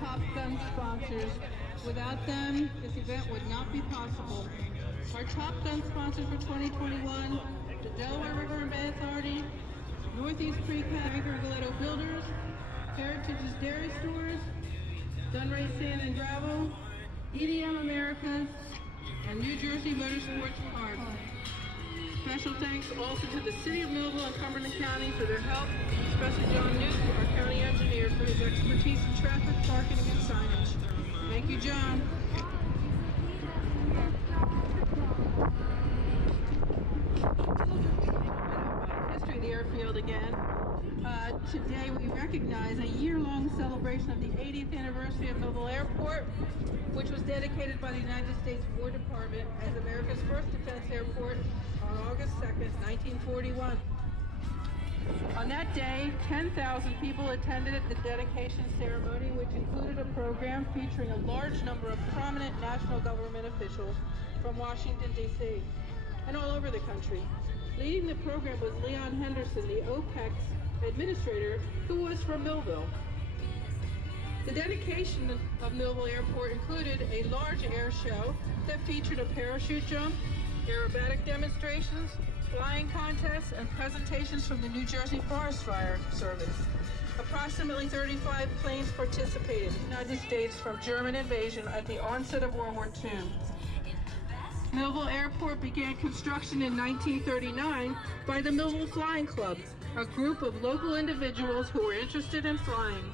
Top Gun sponsors. Without them, this event would not be possible. Our Top Gun sponsors for 2021, the Delaware River and Bay Authority, Northeast Precast, Anchor Galeto Builders, Heritage's Dairy Stores, Dunray Sand and Gravel, EDM America, and New Jersey Motorsports Park. Special thanks also to the City of Millville and Cumberland County for their help, especially John Newton, our county engineer, for his expertise in traffic, parking, and signage. Thank you, John. History of the airfield again. Today we recognize a year-long celebration of the 80th anniversary of Millville Airport, which was dedicated by the United States War Department as America's first defense airport on August 2nd, 1941. On that day, 10,000 people attended the dedication ceremony, which included a program featuring a large number of prominent national government officials from Washington, D.C. and all over the country. Leading the program was Leon Henderson, the OPEC's administrator, who was from Millville. The dedication of Millville Airport included a large air show that featured a parachute jump, aerobatic demonstrations, flying contests, and presentations from the New Jersey Forest Fire Service. Approximately 35 planes participated in the United States from German invasion at the onset of World War II. Millville Airport began construction in 1939 by the Millville Flying Club, a group of local individuals who were interested in flying.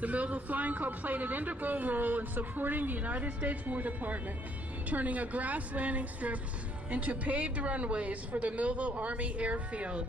The Millville Flying Club played an integral role in supporting the United States War Department, turning a grass landing strip into paved runways for the Millville Army Airfield.